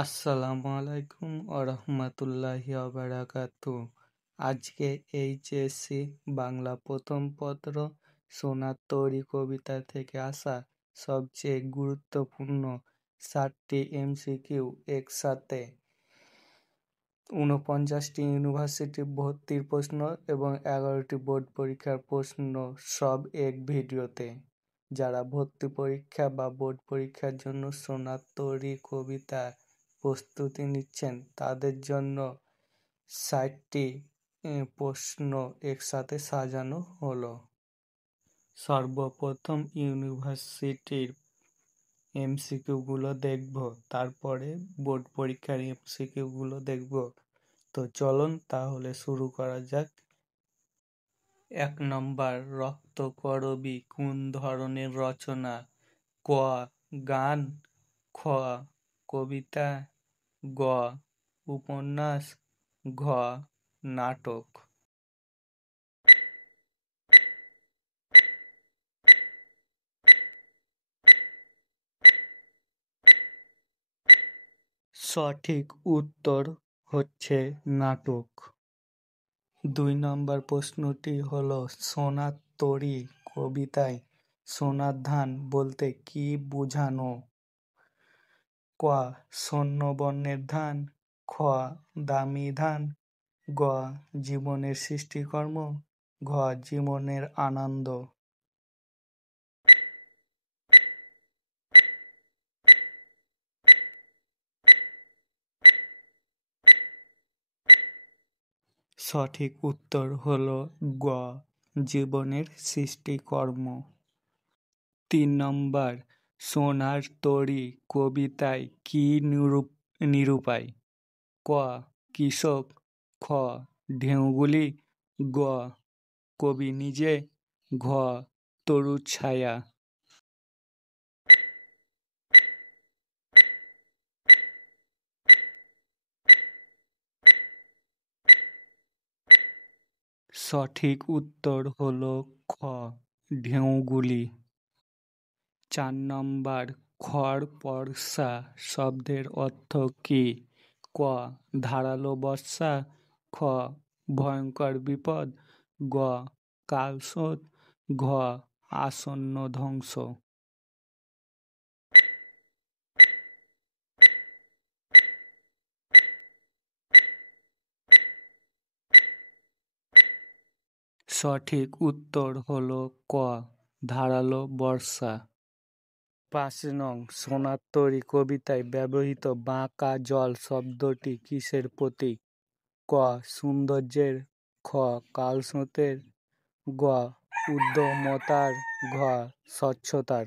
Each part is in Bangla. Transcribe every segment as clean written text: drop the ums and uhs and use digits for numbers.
আসসালামু আলাইকুম ওরহমতুল্লাহি ওবারাকাতু। আজকে এইচএসসি বাংলা প্রথম পত্র সোনার তরী কবিতা থেকে আসা সবচেয়ে গুরুত্বপূর্ণ 7টি এমসিকিউ একসাথে 49টি ইউনিভার্সিটি ভর্তির প্রশ্ন এবং 11টি বোর্ড পরীক্ষার প্রশ্ন সব এক ভিডিওতে। যারা ভর্তি পরীক্ষা বা বোর্ড পরীক্ষার জন্য সোনার তরী কবিতা প্রস্তুতি নিচ্ছেন তাদের জন্য 60টি প্রশ্ন একসাথে সাজানো হলো। সর্বপ্রথম ইউনিভার্সিটির এমসিকিউগুলো দেখব, তারপরে বোর্ড পরীক্ষার এমসিকিউগুলো দেখব। তো চলুন তাহলে শুরু করা যাক। 1 নম্বর, রক্তকরবী কোন ধরনের রচনা? ক. গান, খ. কবিতা, গ. উপন্যাস, ঘ. নাটক। সঠিক উত্তর হচ্ছে নাটক। 2 নম্বর প্রশ্নটি হলো সোনার তরী কবিতায় সোনার ধান বলতে কি বোঝানো? ক. স্বর্ণবর্ণের ধান, খ. দামি ধান, গ. জীবনের সৃষ্টিকর্ম, ঘ. জীবনের আনন্দ। সঠিক উত্তর হলো গ. জীবনের সৃষ্টিকর্ম। 3 নম্বর, সোনার তরী কবিতায় কি নিরূপায়? ক. কৃষক, খ. ঢেউগুলি, গ. কবি নিজে, ঘ. তরুর ছায়া। সঠিক উত্তর হলো খ. ঢেউগুলি। 4 নম্বর, খড় পরশা শব্দের অর্থ কি? ক. ধারালো বর্ষা, খ. ভয়ঙ্কর বিপদ, গ. কালস্রোত, ঘ. আসন্ন ধ্বংস। সঠিক উত্তর হলো ক. ধারালো বর্ষা। 5 নং, সোনার তরী কবিতায় ব্যবহৃত বাঁকা জল শব্দটি কিসের প্রতীক? ক. সৌন্দর্যের, খ. কালস্রোতের, গ. উদ্যমতার, ঘ. স্বচ্ছতার।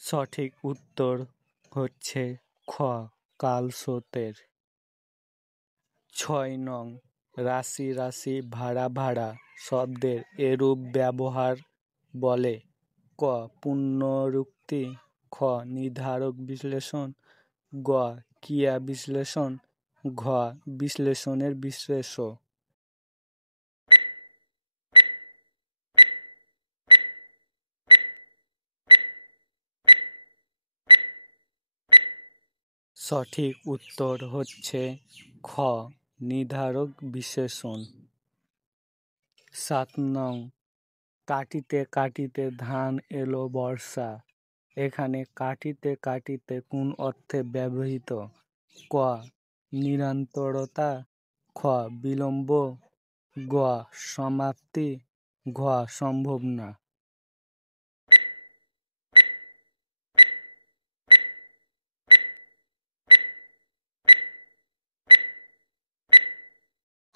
সঠিক উত্তর হচ্ছে খ. কালস্রোতের। 6 নং, রাশি রাশি ভাড়া ভাড়া শব্দের এরূপ ব্যবহার বলে? ক. পুনরুক্তি, খ. নির্ধারক বিশ্লেষণ, গ. ক্রিয়া বিশ্লেষণ, ঘ. বিশ্লেষণের বিশ্লেষ্য। সঠিক উত্তর হচ্ছে খ. নির্ধারক বিশ্লেষণ। 7 নং, কাটিতে কাটিতে ধান এলো বর্ষা এখানে কাটিতে কাটিতে কোন অর্থে ব্যবহৃত? ক. নিরন্তরতা, খ. বিলম্ব, গ. সমাপ্তি, ঘ. সম্ভব না।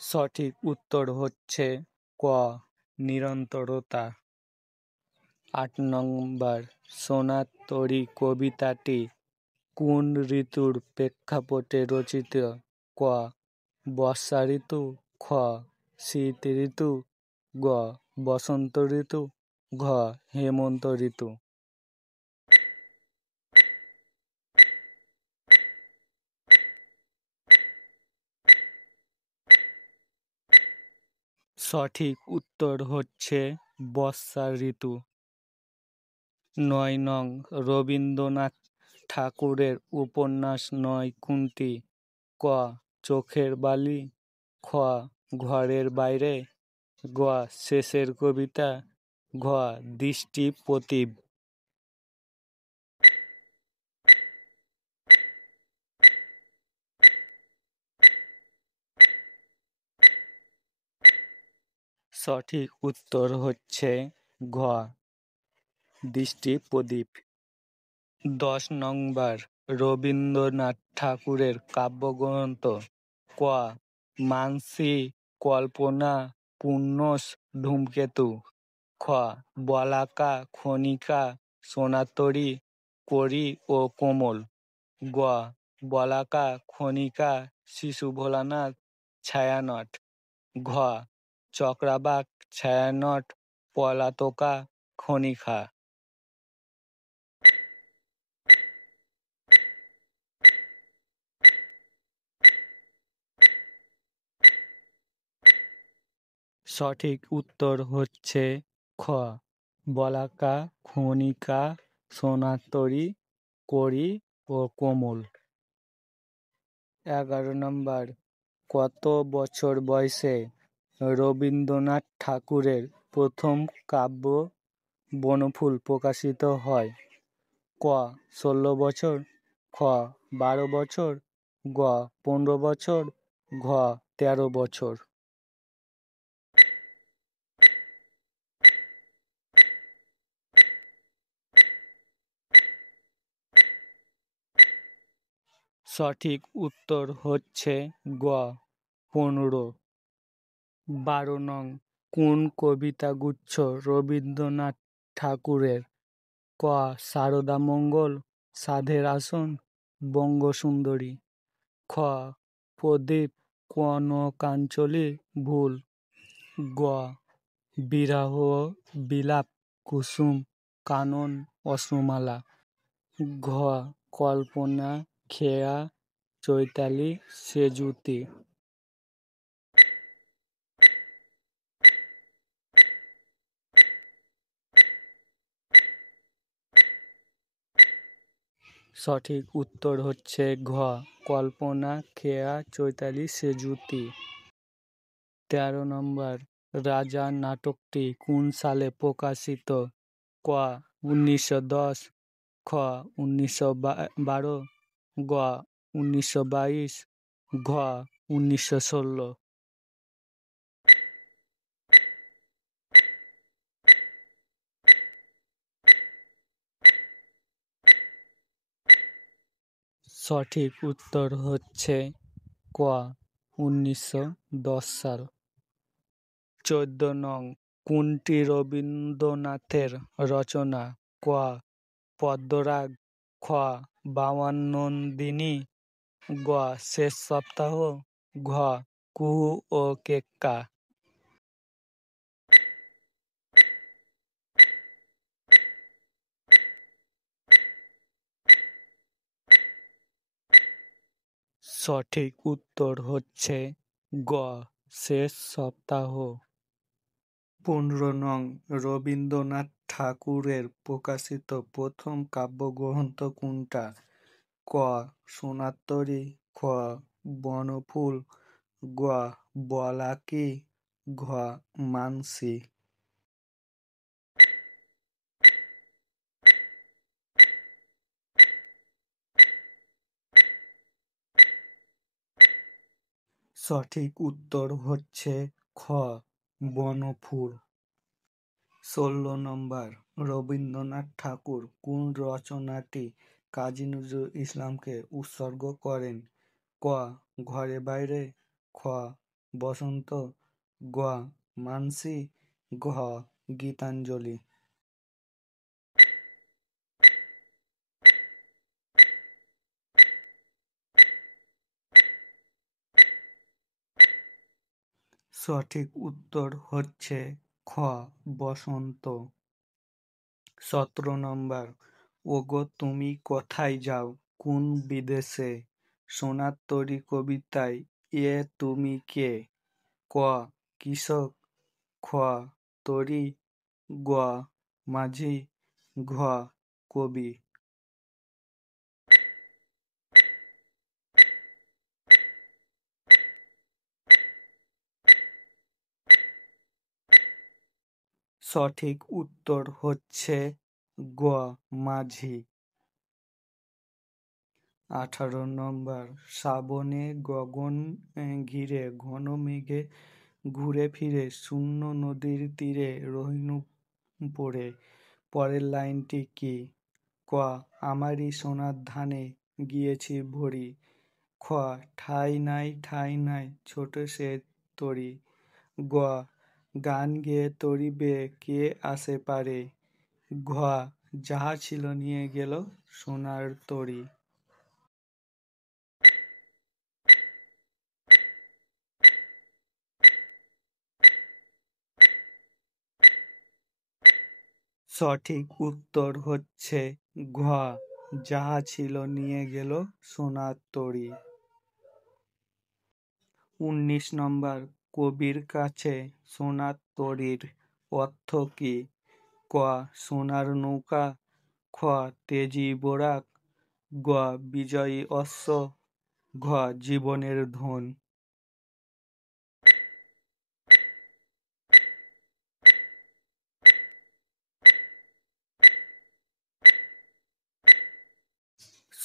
সঠিক উত্তর হচ্ছে ক. নিরন্তরতা। 8 নম্বর, সোনার তরী কবিতাটি কোন ঋতুর প্রেক্ষাপটে রচিত? ক. বর্ষা ঋতু, খ. শীত ঋতু, গ. বসন্ত ঋতু, ঘ. হেমন্ত ঋতু। সঠিক উত্তর হচ্ছে বর্ষা ঋতু। ৯ নং, রবীন্দ্রনাথ ঠাকুরের উপন্যাস নয় কোনটি? ক. চোখের বালি, খ. ঘরের বাইরে, গ. শেষের কবিতা, ঘ. দৃষ্টি প্রদীপ। সঠিক উত্তর হচ্ছে ঘ. দৃষ্টি প্রদীপ। ১০ নম্বর, রবীন্দ্রনাথ ঠাকুরের কাব্যগ্রন্থ। ক. মানসী, কল্পনা, পূর্ণস, ধূমকেতু, খ. বলাকা, খনিকা, সোনাতরী, করি ও কোমল, গ. বলাকা, খনিকা, শিশু ভোলানাথ, ছায়ানট, ঘ. চক্রাবাক, ছায়ানট, পলাতকা, খনিকা। সঠিক উত্তর হচ্ছে খ. বলাকা, খনিকা, সোনাতরী, করি ও কোমল। ১১ নম্বর, কত বছর বয়সে রবীন্দ্রনাথ ঠাকুরের প্রথম কাব্য বনফুল প্রকাশিত হয়? ক. ১৬ বছর, খ. ১২ বছর, গ. ১৫ বছর, ঘ. ১৩ বছর। সঠিক উত্তর হচ্ছে গ. ১৫। ১২ নং, কোন কবিতাগুচ্ছ রবীন্দ্রনাথ ঠাকুরের? ক. সারদামঙ্গল, সাধের আসন, বঙ্গসুন্দরী, খ. প্রদীপ কনকাঞ্জলি, ভুল, গ. বিরহ বিলাপ, কুসুম কানন, অশ্রুমালা, ঘ. কল্পনা খেয়া, চৈতালি সেজুতি। সঠিক উত্তর হচ্ছে ঘ. কল্পনা খেয়া, চৈতালি সেজুতি। ১৩ নম্বর, রাজা নাটকটি কোন সালে প্রকাশিত? ক. ১৯১০, খ. ১৯১২, গ. ১৯২২, ঘ. ১৯১৬। সঠিক উত্তর হচ্ছে ক. ১৯১০ সাল। ১৪ নং, কোনটি রবীন্দ্রনাথের রচনা? ক. পদ্মরাগ, খ. বাউন্নদিনী, গ. শেষ সপ্তাহ, ঘ. কুহু ও কেক্কা। সঠিক উত্তর হচ্ছে গ. শেষ সপ্তাহ। ১৫ নং, রবীন্দ্রনাথ ঠাকুরের প্রকাশিত প্রথম কাব্যগ্রন্থ কোনটা? ক. সোনাতরী, খ. বনফুল, গ. বলাকী, ঘ. মানসী। সঠিক উত্তর হচ্ছে খ. বনফুল। ১৬ নম্বর, রবীন্দ্রনাথ ঠাকুর কোন রচনাটি কাজী নজরুল ইসলামকে উৎসর্গ করেন? ক. ঘরে বাইরে, খ. বসন্ত, গ. মানসী, ঘ. গীতাঞ্জলি। সঠিক উত্তর হচ্ছে খ. বসন্ত। ১৭ নম্বর, ওগো তুমি কোথায় যাও কোন বিদেশে? সোনার তরী কবিতায় এ তুমি কে? ক. কৃষক, খ তরি, গ মাঝি, ঘ কবি। সঠিক উত্তর হচ্ছে গ মাঝি। 18 নম্বর, শ্রাবণে গগন ঘিরে ঘন মেঘে ঘুরে ফিরে শূন্য নদীর তীরে রহিনু পড়ে। পরের লাইনটি কি? ক আমারই সোনার ধানে গিয়েছি ভরি, খ ঠাই নাই ছোট সে তরি, গ গান গেয়ে তরিবে কে আসে পারে, ঘ যাহা ছিল নিয়ে গেল সোনার তরি। সঠিক উত্তর হচ্ছে ঘ যাহা ছিল নিয়ে গেল সোনার তরি। 19 নম্বর, কবির কাছে সোনার তরীর অর্থ কি? ক সোনার নৌকা, খ তেজি বোরাক, গ বিজয়ী অশ্ব, ঘ জীবনের ধন।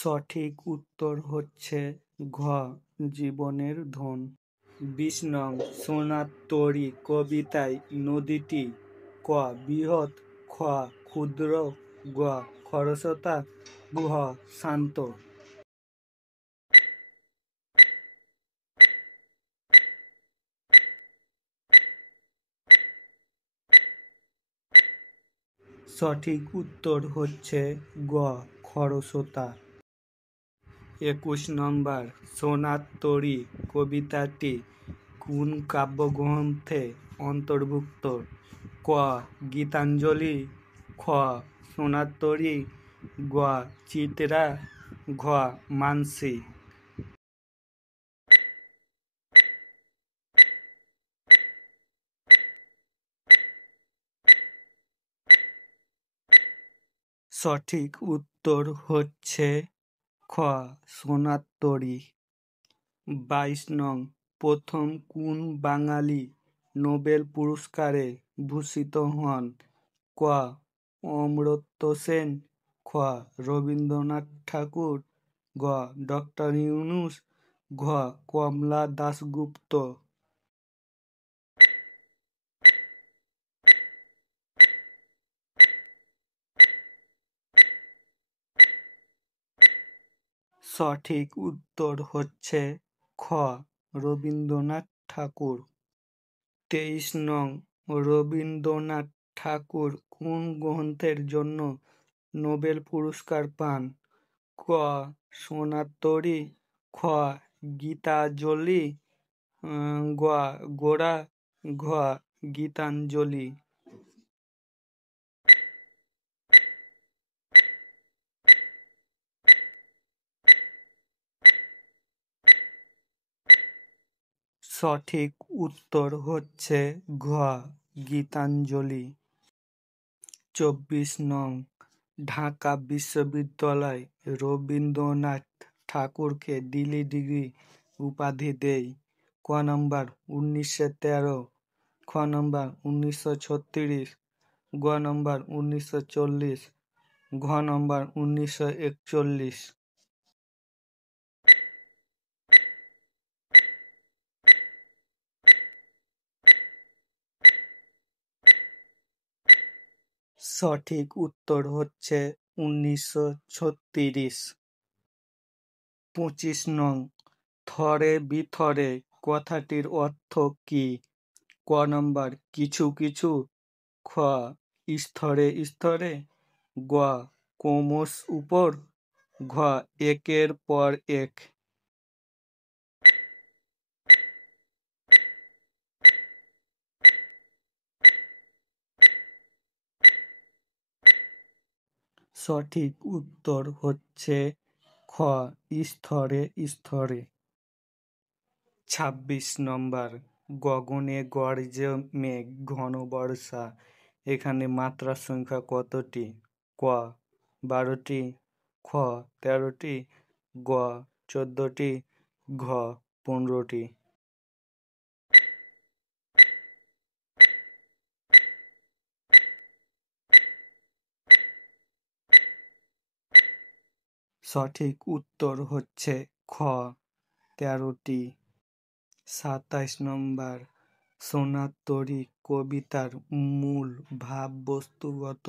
সঠিক উত্তর হচ্ছে ঘ জীবনের ধন। 20 নং, সোনার তরী কবিতায় নদীটি ক বৃহৎ, খ ক্ষুদ্র, গ খরস্রোতা, ঘ শান্ত। সঠিক উত্তর হচ্ছে গ খরস্রোতা। 21 নম্বর, সোনার তরী কবিতাটি কোন কাব্যগ্রন্থে অন্তর্ভুক্ত? ক গীতাঞ্জলি, খ সোনার তরী, গ চিত্রা, ঘ মানসী। সঠিক উত্তর হচ্ছে খ সোনার তরী। 22 নং, প্রথম কোন বাঙালি নোবেল পুরস্কারে ভূষিত হন? ক অমর্ত্য সেন, খ রবীন্দ্রনাথ ঠাকুর, গ ডক্টর ইউনূস, ঘ কমলা দাশগুপ্ত। সঠিক উত্তর হচ্ছে খ রবীন্দ্রনাথ ঠাকুর। 23 নং, রবীন্দ্রনাথ ঠাকুর কোন গ্রন্থের জন্য নোবেল পুরস্কার পান? ক সোনার তরী, খ গীতাঞ্জলি, গ গোরা, ঘ গীতাঞ্জলি। সঠিক উত্তর হচ্ছে ঘ গীতাঞ্জলি। 24 নং, ঢাকা বিশ্ববিদ্যালয় রবীন্দ্রনাথ ঠাকুরকে দিল্লি ডিগ্রি উপাধি দেয়? ক নম্বর 1913, খ নম্বর 1936, গ নম্বর 1940, ঘ নম্বর 1941। সঠিক উত্তর হচ্ছে 1936। 25 নং, থরে বিথরে কথাটির অর্থ কি? ক নম্বর কিছু কিছু, খ স্তরে স্তরে, গ ক্রমশ উপর, ঘ একের পর এক। সঠিক উত্তর হচ্ছে খ স্তরে স্তরে। 26 নম্বর, গগনে গর্জে মেঘ ঘন বর্ষা। এখানে মাত্রার সংখ্যা কতটি? ক 12টি, খ 13টি, গ 14টি, ঘ 15টি। সঠিক উত্তর হচ্ছে খ 13টি। 27 নম্বর, সোনার তরী কবিতার মূল ভাববস্তুগত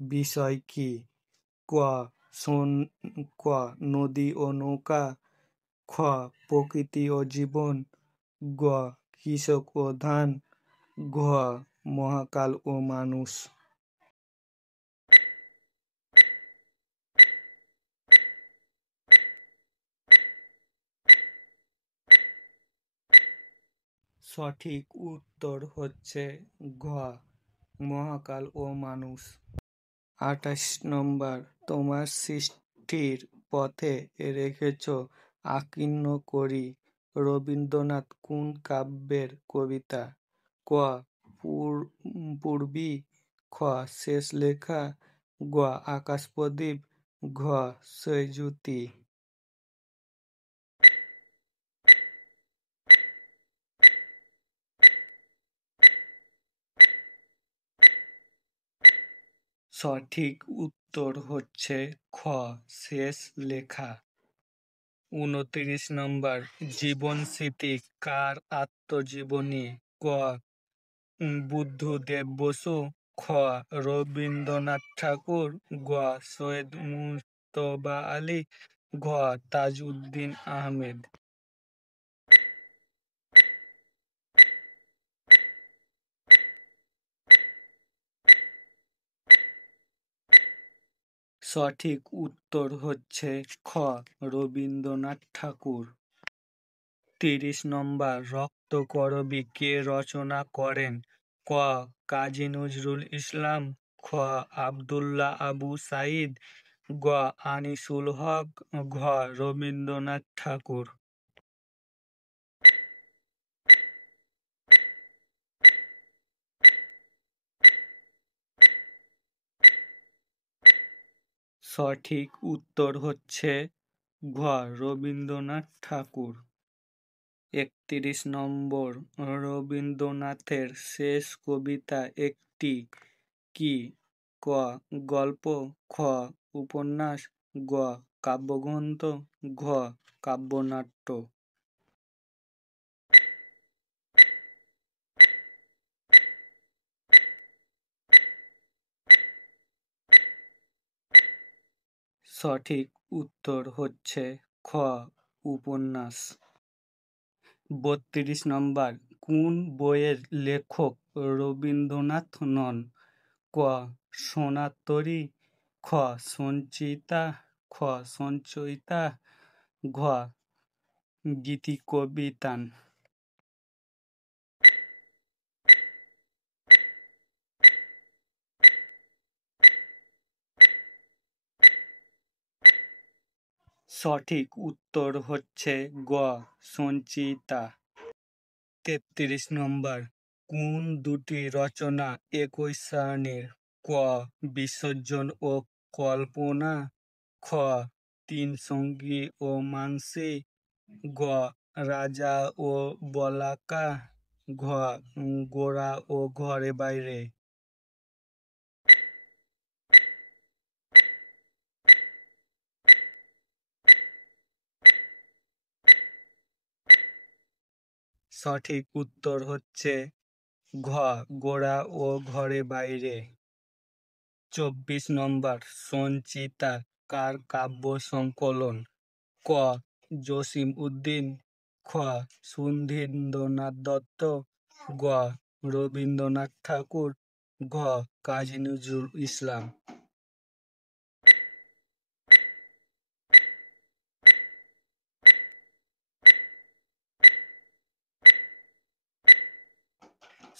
বিষয় কি? ক ক নদী ও নৌকা, খ প্রকৃতি ও জীবন, গ কৃষক ও ধান, ঘ মহাকাল ও মানুষ। সঠিক উত্তর হচ্ছে ঘ মহাকাল ও মানুষ। 28 নম্বর, তোমার সৃষ্টির পথে রেখেছ আকীর্ণ করি রবীন্দ্রনাথ কোন কাব্যের কবিতা? ক পূর্বী, খ শেষ লেখা, গ আকাশপ্রদীপ, ঘ সৈযুতি। সঠিক উত্তর হচ্ছে খ শেষ লেখা। 29 নম্বর, জীবন স্মৃতি কার আত্মজীবনী? ক বুদ্ধদেব বসু, খ রবীন্দ্রনাথ ঠাকুর, গ সৈয়দ মুজতবা আলী, ঘ তাজউদ্দিন আহমেদ। সঠিক উত্তর হচ্ছে খ রবীন্দ্রনাথ ঠাকুর। 30 নম্বর, রক্তকরবী কে রচনা করেন? ক কাজী নজরুল ইসলাম, খ আব্দুল্লাহ আবু সাঈদ, গ আনিসুল হক, ঘ রবীন্দ্রনাথ ঠাকুর। সঠিক উত্তর হচ্ছে ঘ রবীন্দ্রনাথ ঠাকুর। 31 নম্বর, রবীন্দ্রনাথের শেষ কবিতা একটি কি? ক গল্প, খ উপন্যাস, গ কাব্যগ্রন্থ, ঘ কাব্যনাট্য। সঠিক উত্তর হচ্ছে খ উপন্যাস। 32 নম্বর, কোন বইয়ের লেখক রবীন্দ্রনাথ নন? ক সোনার তরী, খ সঞ্চিতা, খ সঞ্চয়িতা, ঘ গীতিকবিতান। সঠিক উত্তর হচ্ছে গ সঞ্চিতা। 33 নম্বর, কোন দুটি রচনা একই শ্রেণীর? ক বিসর্জন ও কল্পনা, খ তিন সঙ্গী ও মানসী, গ রাজা ও বলাকা, ঘ গোরা ও ঘরে বাইরে। সঠিক উত্তর হচ্ছে ঘ গোরা ও ঘরে বাইরে। 24 নম্বর, সঞ্চিতা কার কাব্য সংকলন? ক জসিম উদ্দিন, খ সুধীন্দ্রনাথ দত্ত, গ রবীন্দ্রনাথ ঠাকুর, ঘ কাজী নজরুল ইসলাম।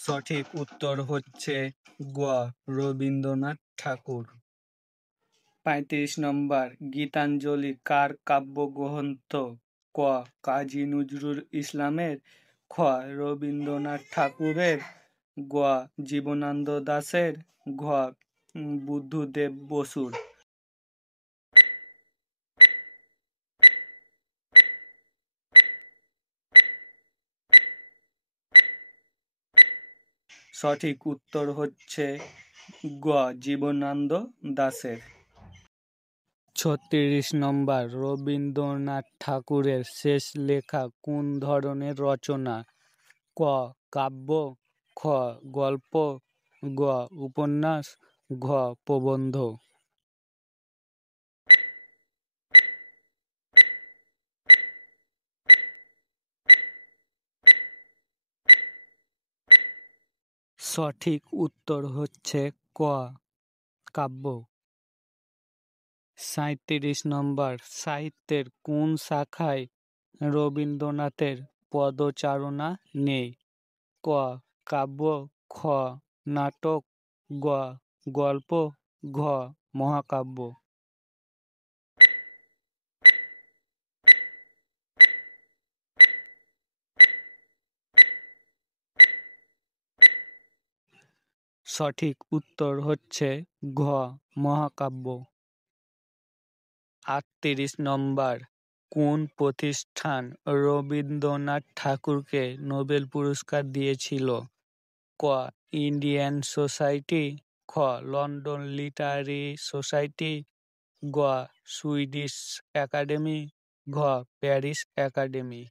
সঠিক উত্তর হচ্ছে গ রবীন্দ্রনাথ ঠাকুর। 35 নম্বর, গীতাঞ্জলি কার কাব্যগ্রন্থ? ক কাজী নজরুল ইসলামের, খ. রবীন্দ্রনাথ ঠাকুরের, গ. জীবনানন্দ দাশের, ঘ. বুদ্ধদেব বসুর। সঠিক উত্তর হচ্ছে গ. জীবনানন্দ দাশের। 36 নম্বর, রবীন্দ্রনাথ ঠাকুরের শেষ লেখা কোন ধরনের রচনা? ক. কাব্য, খ. গল্প, গ. উপন্যাস, ঘ. প্রবন্ধ। সঠিক উত্তর হচ্ছে ক. কাব্য। 37 নম্বর, সাহিত্যের কোন শাখায় রবীন্দ্রনাথের পদচারণা নেই? ক. কাব্য, খ. নাটক, গ. গল্প, ঘ. মহাকাব্য। সঠিক উত্তর হচ্ছে ঘ. মহাকাব্য। 38 নম্বর, কোন প্রতিষ্ঠান রবীন্দ্রনাথ ঠাকুরকে নোবেল পুরস্কার দিয়েছিল? ক. ইন্ডিয়ান সোসাইটি, খ. লন্ডন লিটারি সোসাইটি, গ. সুইডিশ একাডেমি, ঘ. Paris academy.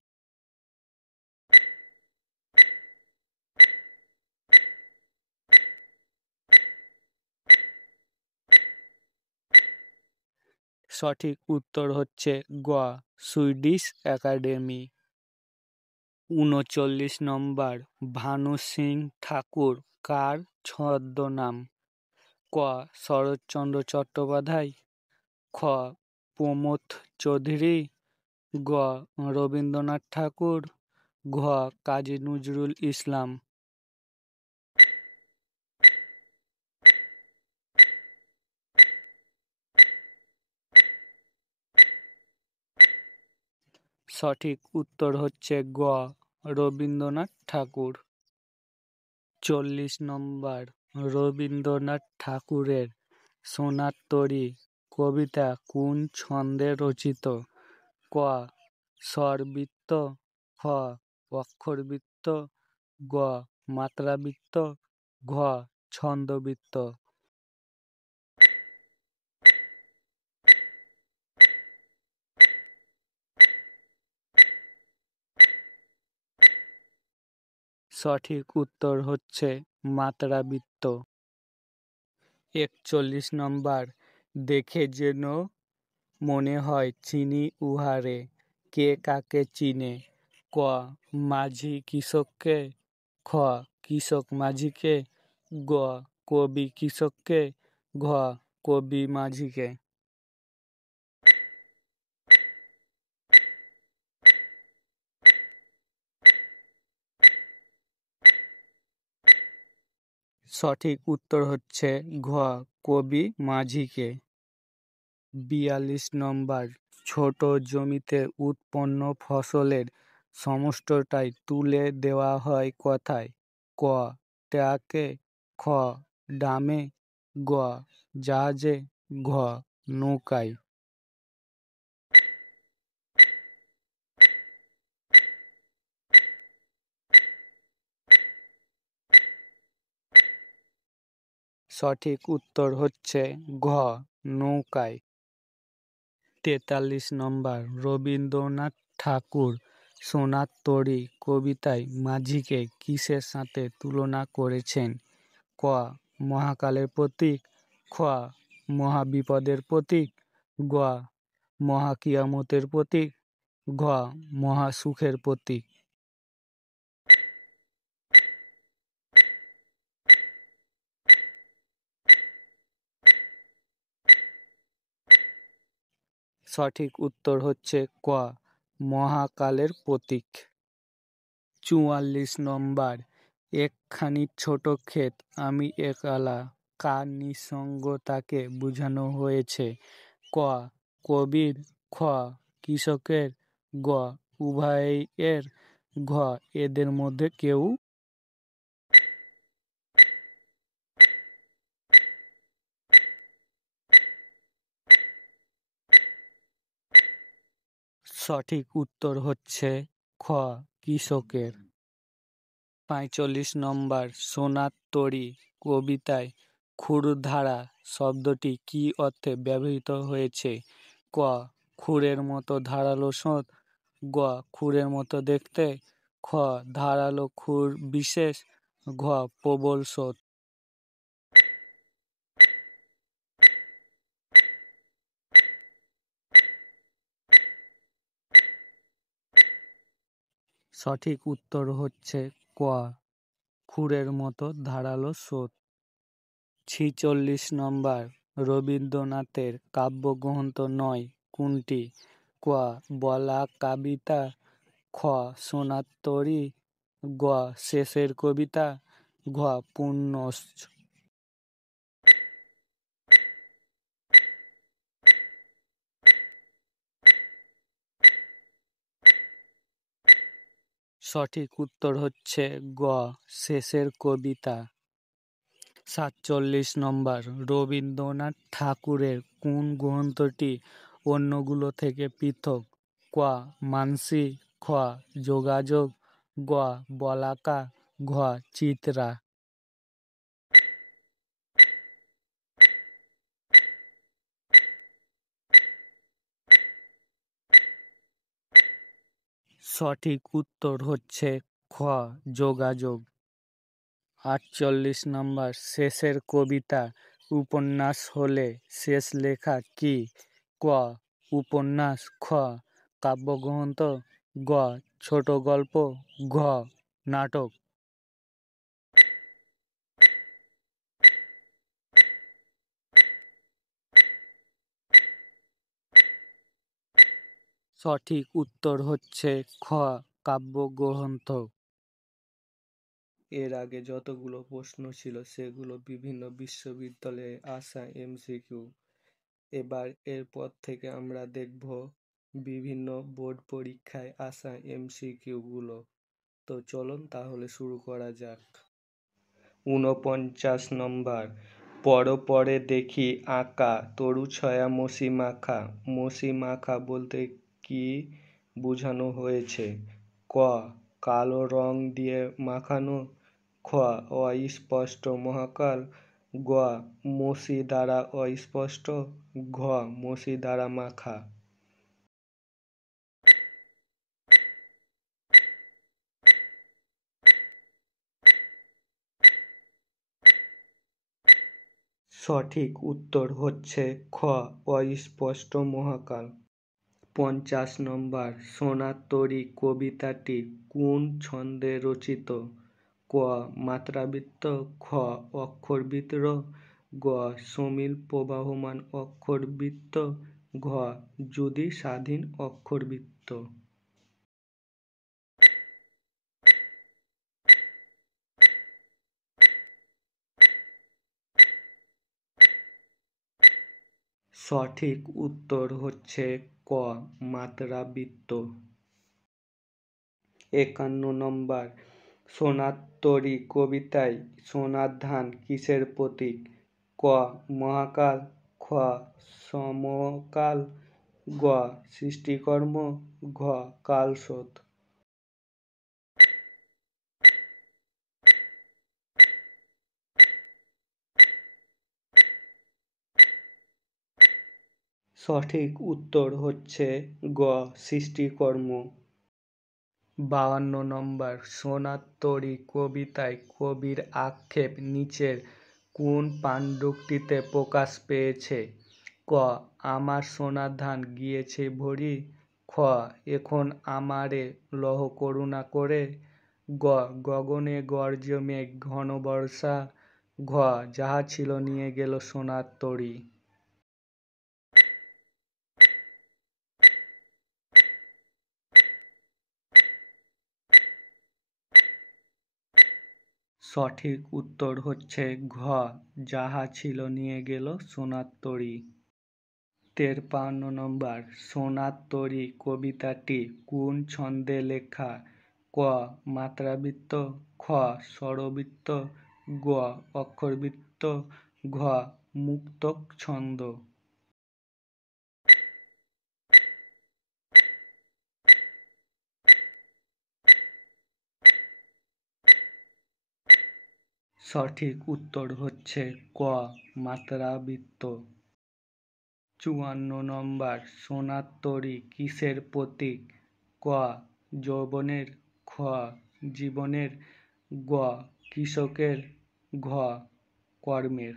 সঠিক উত্তর হচ্ছে গ. Swedish academy. 39 নম্বর, ভানু সিং ঠাকুর কার ছদ্মনাম? ক. শরৎচন্দ্র চট্টোপাধ্যায়, খ. প্রমথ চৌধুরী, গ. রবীন্দ্রনাথ ঠাকুর, ঘ. কাজী নজরুল ইসলাম। সঠিক উত্তর হচ্ছে গ. রবীন্দ্রনাথ ঠাকুর। 40 নম্বর, রবীন্দ্রনাথ ঠাকুরের সোনার তরী কবিতা কোন ছন্দে রচিত? ক. স্বরবৃত্ত, খ. অক্ষরবৃত্ত, গ. মাত্রাবৃত্ত, ঘ. ছন্দবৃত্ত। সঠিক উত্তর হচ্ছে মাত্রাবৃত্ত। 41 নম্বর, দেখে যেন মনে হয় চিনি উহারে, কে কাকে চিনে? ক. মাঝি কৃষককে, খ. কৃষক মাঝিকে, গ. কবি কৃষককে, ঘ. কবি মাঝিকে। সঠিক উত্তর হচ্ছে ঘ. কবি মাঝিকে। 42 নম্বর, ছোট জমিতে উৎপন্ন ফসলের সমস্তটাই তুলে দেওয়া হয় কোথায়? ক. ট্রাকে, খ. ড্রামে, গ. জাহাজে, ঘ. নৌকায়। সঠিক উত্তর হচ্ছে ঘ. নৌকায়। 43 নম্বর, রবীন্দ্রনাথ ঠাকুর সোনার তরী কবিতায় মাঝিকে কিসের সাথে তুলনা করেছেন? ক. মহাকালের প্রতীক, খ. মহাবিপদের প্রতীক, গ. মহাকিয়ামতের প্রতীক, ঘ. মহাসুখের প্রতীক। সঠিক উত্তর হচ্ছে ক. মহাকালের প্রতীক। 44 নম্বর, একখানি ছোট ক্ষেত আমি একলা কার নিঃসঙ্গতাকে বোঝানো হয়েছে? ক. কবির, খ. কৃষকের, গ. উভয়ের, ঘ এদের মধ্যে কেউ সঠিক উত্তর হচ্ছে খ কৃষকের। ৪৫ নম্বর, সোনার তরী কবিতায় ক্ষুরধারা শব্দটি কী অর্থে ব্যবহৃত হয়েছে? ক ক্ষুরের মতো ধারালো সোঁত, গ ক্ষুরের মতো দেখতে, খ ধারালো ক্ষুর বিশেষ, ঘ প্রবল সোঁত। সঠিক উত্তর হচ্ছে ক ক্ষুরের মতো ধারালো সোঁত। ৪৬ নম্বর, রবীন্দ্রনাথের কাব্যগ্রন্থ নয় কোনটি? ক বলা কবিতা, খ সোনার তরী, গ শেষের কবিতা, ঘ পূর্ণশ্চ। সঠিক উত্তর হচ্ছে গ শেষের কবিতা। ৪৭ নম্বর, রবীন্দ্রনাথ ঠাকুরের কোন গ্রন্থটি অন্যগুলো থেকে পৃথক? ক মানসী, খ যোগাযোগ, গ বলাকা, ঘ চিত্রা। সঠিক উত্তর হচ্ছে খ যোগাযোগ। ৪৮ নম্বর, শেষের কবিতা উপন্যাস হলে শেষ লেখা কি? ক উপন্যাস, খ কাব্যগ্রন্থ, গ ছোট গল্প, ঘ নাটক। সঠিক উত্তর হচ্ছে খ কাব্যগ্রন্থ। এর আগে যতগুলো প্রশ্ন ছিল সেগুলো বিভিন্ন বিশ্ববিদ্যালয়ে আসা এমসিকিউ। এবার এরপর থেকে আমরা দেখব বিভিন্ন বোর্ড পরীক্ষায় আসা এমসিকিউ গুলো। তো চলুন তাহলে শুরু করা যাক। ৪৯ নম্বর, পরে দেখি আঁকা তরু ছয়া মসি মাখা। মসি মাখা বলতে কি বোঝানো হয়েছে? ক কালো রং দিয়ে মাখানো, খ অস্পষ্ট মহাকাল, গ মসি দ্বারা অস্পষ্ট, ঘ মসি দ্বারা মাখা। সঠিক উত্তর হচ্ছে খ অস্পষ্ট মহাকাল। ৫০ নম্বর, সোনার তরী কবিতাটি কোন ছন্দে রচিত? ক মাত্রাবৃত্ত, খ অক্ষরবৃত্ত, গ সমিল প্রবাহমান অক্ষরবৃত্ত, ঘ যুতি স্বাধীন অক্ষরবৃত্ত। সঠিক উত্তর হচ্ছে ক মাত্রাবৃত্ত। ৫১ নম্বর, সোনার তরী কবিতায় সোনার ধান কিসের প্রতীক? ক মহাকাল, খ সমকাল, গ সৃষ্টিকর্ম, ঘ কালস্রোত। সঠিক উত্তর হচ্ছে গ সৃষ্টিকর্ম। ৫২ নম্বর, সোনার তরী কবিতায় কবির আক্ষেপ নিচের কোন পাণ্ডুলিপিতে প্রকাশ পেয়েছে? ক আমার সোনার ধান গিয়েছে ভরি, খ এখন আমারে লহ করুণা করে, গ গগনে গর্জ্য মেঘ ঘন বর্ষা, ঘ যাহা ছিল নিয়ে গেল সোনার তরী। সঠিক উত্তর হচ্ছে ঘ যাহা ছিল নিয়ে গেল সোনার তরী। ৫৩ নম্বর, সোনার তরী কবিতাটি কোন ছন্দে লেখা? ক ক মাত্রাবৃত্ত, খ স্বরবৃত্ত, গ অক্ষরবৃত্ত, ঘ মুক্তক ছন্দ। সঠিক উত্তর হচ্ছে ক মাত্রাবৃত্ত। 54 নম্বর, সোনার তরী কিসের প্রতীক? ক যৌবনের, খ জীবনের, গ কৃষকের, ঘ কর্মের।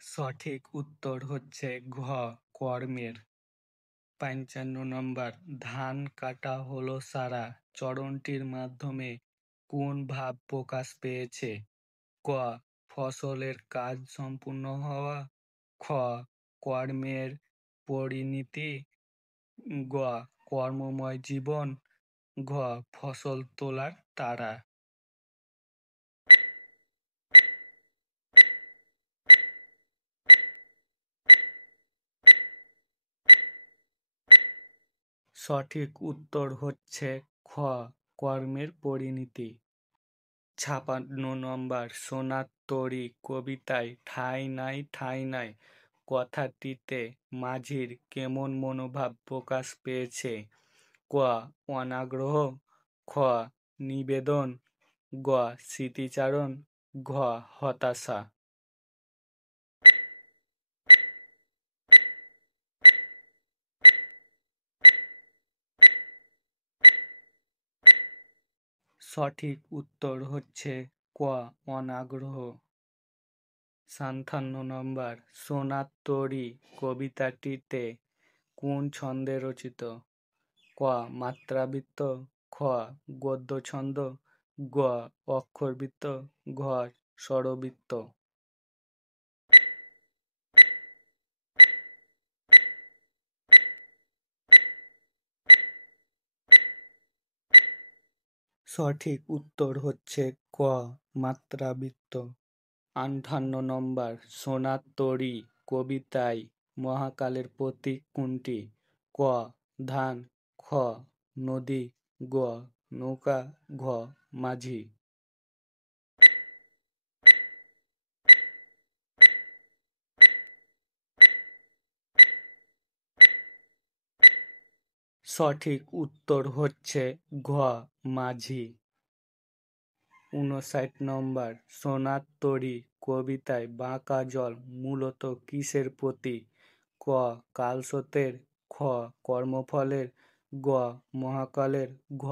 সঠিক উত্তর হচ্ছে ঘ কর্মের। 55 নম্বর, ধান কাটা হলো সারা চরণটির মাধ্যমে কোন ভাব প্রকাশ পেয়েছে? ক ফসলের কাজ সম্পূর্ণ হওয়া, খ কর্মের পরিণতি, গ কর্মময় জীবন, ঘ ফসল তোলার তাড়া। সঠিক উত্তর হচ্ছে খ কর্মের পরিণতি। 56 নম্বর, সোনার তরী কবিতায় ঠাঁই নাই ঠাঁই নাই কথাটিতে মাঝির কেমন মনোভাব প্রকাশ পেয়েছে? ক অনাগ্রহ, খ নিবেদন, গ স্মৃতিচারণ, ঘ হতাশা। সঠিক উত্তর হচ্ছে ক অনাগ্রহ। 57 নম্বর, সোনার তরী কবিতাটিতে কোন ছন্দে রচিত? ক মাত্রাবৃত্ত, খ গদ্য ছন্দ, গ অক্ষরবৃত্ত, ঘ স্বরবৃত্ত। সঠিক উত্তর হচ্ছে ক মাত্রাবৃত্ত। 58 নম্বর, সোনার তরী কবিতায় মহাকালের প্রতীক কোনটি? ক ধান, খ নদী, গ নৌকা, ঘ মাঝি। সঠিক উত্তর হচ্ছে ঘ মাঝি। 59 নম্বর, সোনার তরী কবিতায় বাঁকা জল মূলত কিসের প্রতীক? ক কালস্রোতের, খ কর্মফলের, গ মহাকালের, ঘ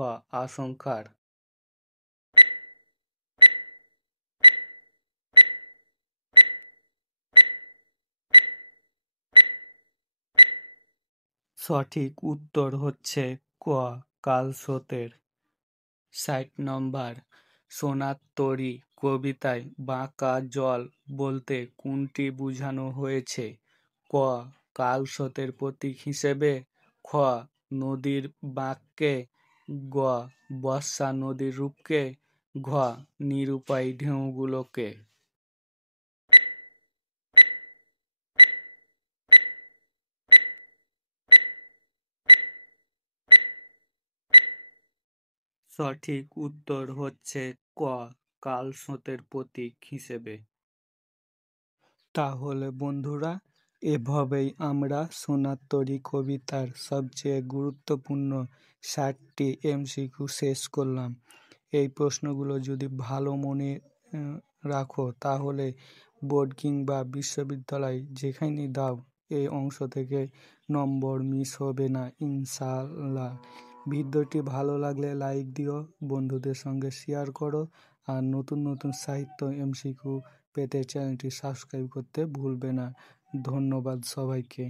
আশঙ্কার। সঠিক উত্তর হচ্ছে ক কালস্রোতের। 60 নম্বর, সোনার তরী কবিতায় বাঁকা জল বলতে কোনটি বোঝানো হয়েছে? ক কালস্রোতের প্রতীক হিসেবে, খ নদীর বাঁককে, গ বর্ষা নদীর রূপকে, ঘ নিরুপায় ঢেউগুলোকে। সঠিক উত্তর হচ্ছে ক কালস্রোতের প্রতীক হিসেবে। তাহলে বন্ধুরা, এভাবেই আমরা সোনার তরী কবিতার সবচেয়ে গুরুত্বপূর্ণ 60টি এমসিকিউ শেষ করলাম। এই প্রশ্নগুলো যদি ভালো মনে রাখো তাহলে বোর্ড কিংবা বিশ্ববিদ্যালয় যেখানেই দাও এই অংশ থেকে নম্বর মিস হবে না ইনশাআল্লাহ। ভিডিওটি ভালো লাগলে লাইক দিও, বন্ধুদের সঙ্গে শেয়ার করো, আর নতুন নতুন সাহিত্য এমসিকিউ পেতে চ্যানেলটি সাবস্ক্রাইব করতে ভুলবে না। ধন্যবাদ সবাইকে।